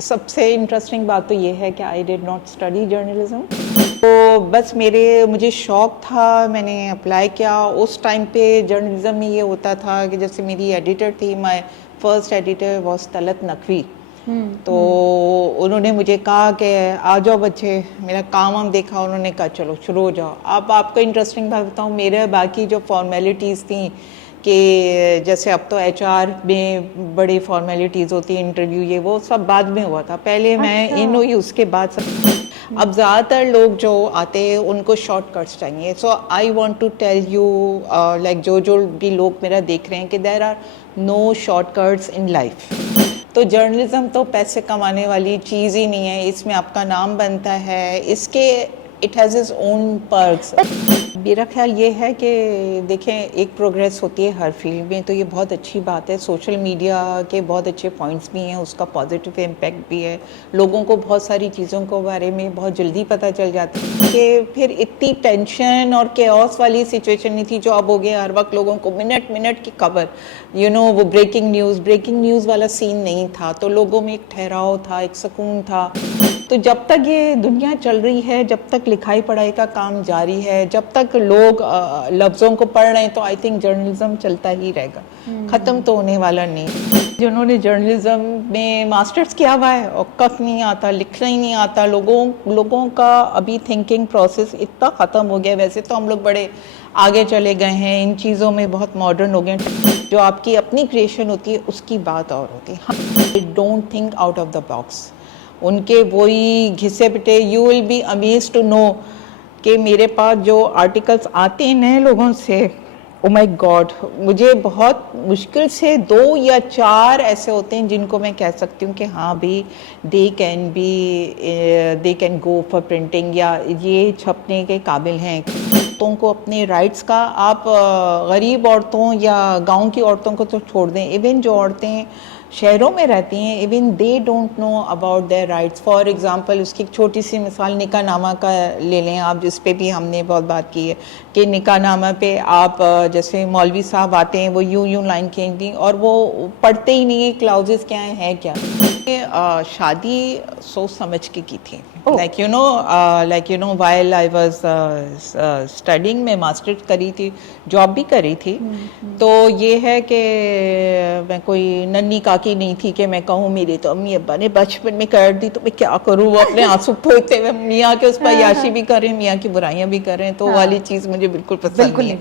सबसे इंटरेस्टिंग बात तो ये है कि I did not study journalism. तो बस मुझे शौक़ था, मैंने अप्लाई किया। उस टाइम पे जर्नलिज्म में ये होता था कि जैसे मेरी एडिटर थी, my first editor was Talat Naqvi. तो उन्होंने मुझे कहा कि आ जाओ बच्चे, मेरा काम हम देखा, उन्होंने कहा चलो शुरू हो जाओ। अब आपको इंटरेस्टिंग बात बताऊँ, मेरे बाकी जो फॉर्मेलिटीज़ थी कि जैसे अब तो एचआर में बड़ी फॉर्मेलिटीज़ होती है, इंटरव्यू ये वो सब बाद में हुआ था। पहले मैं इन हुई, उसके बाद सब। अब ज़्यादातर लोग जो आते हैं उनको शॉर्टकट्स चाहिए। So I want to tell you like जो भी लोग मेरा देख रहे हैं कि there are no shortcuts in life. तो जर्नलिज्म तो पैसे कमाने वाली चीज़ ही नहीं है, इसमें आपका नाम बनता है, इसके it has its own perks. मेरा ख्याल ये है कि देखें, एक प्रोग्रेस होती है हर फील्ड में, तो ये बहुत अच्छी बात है। सोशल मीडिया के बहुत अच्छे पॉइंट्स भी हैं, उसका पॉजिटिव इम्पैक्ट भी है। लोगों को बहुत सारी चीज़ों के बारे में बहुत जल्दी पता चल जाती है कि फिर इतनी टेंशन और केओस वाली सिचुएशन नहीं थी जो अब हो गई। हर वक्त लोगों को मिनट मिनट की खबर, वो ब्रेकिंग न्यूज़ वाला सीन नहीं था। तो लोगों में एक ठहराव था, एक सुकून था। तो जब तक ये दुनिया चल रही है, जब तक लिखाई पढ़ाई का काम जारी है, जब तक लोग लफ्ज़ों को पढ़ रहे हैं, तो आई थिंक जर्नलिज्म चलता ही रहेगा, ख़त्म तो होने वाला नहीं। जिन्होंने जर्नलिज्म में मास्टर्स किया हुआ है और कख नहीं आता, लिखना ही नहीं आता, लोगों का अभी थिंकिंग प्रोसेस इतना ख़त्म हो गया। वैसे तो हम लोग बड़े आगे चले गए हैं, इन चीज़ों में बहुत मॉडर्न हो गए हैं। जो आपकी अपनी क्रिएशन होती है उसकी बात और होती है। I don't think out of the box. उनके वही घिसे पिटे, you will be amazed to know कि मेरे पास जो आर्टिकल्स आते हैं नए लोगों से, ओ माय गॉड, मुझे बहुत मुश्किल से 2 या 4 ऐसे होते हैं जिनको मैं कह सकती हूँ कि हाँ भी they can go for printing, या ये छपने के काबिल हैं। औरतों को अपने राइट्स का, आप गरीब औरतों या गांव की औरतों को तो छोड़ दें, इवन जो औरतें शहरों में रहती हैं, even they don't know about their rights. For example, उसकी एक छोटी सी मिसाल निकाहनामा का ले लें आप, जिस पे भी हमने बहुत बात की है कि निकाहनामा पे आप जैसे मौलवी साहब आते हैं, वो यूं लाइन खींच दी और वो पढ़ते ही नहीं है क्लाउजेस क्या है क्या। शादी सोच समझ के की थी। Like you know while I was studying, में मास्टर्स करी थी, जॉब भी करी थी। तो ये है कि मैं कोई नन्ही काकी नहीं थी कि मैं कहूँ मेरे तो अम्मी अब्बा ने बचपन में कर दी तो मैं क्या करूँ। वो अपने आंसू पोंछते हुए मियाँ के उस पर याशी भी करें, मियाँ की बुराइयाँ भी करें, तो वाली चीज़ मुझे बिल्कुल पसंद नहीं है।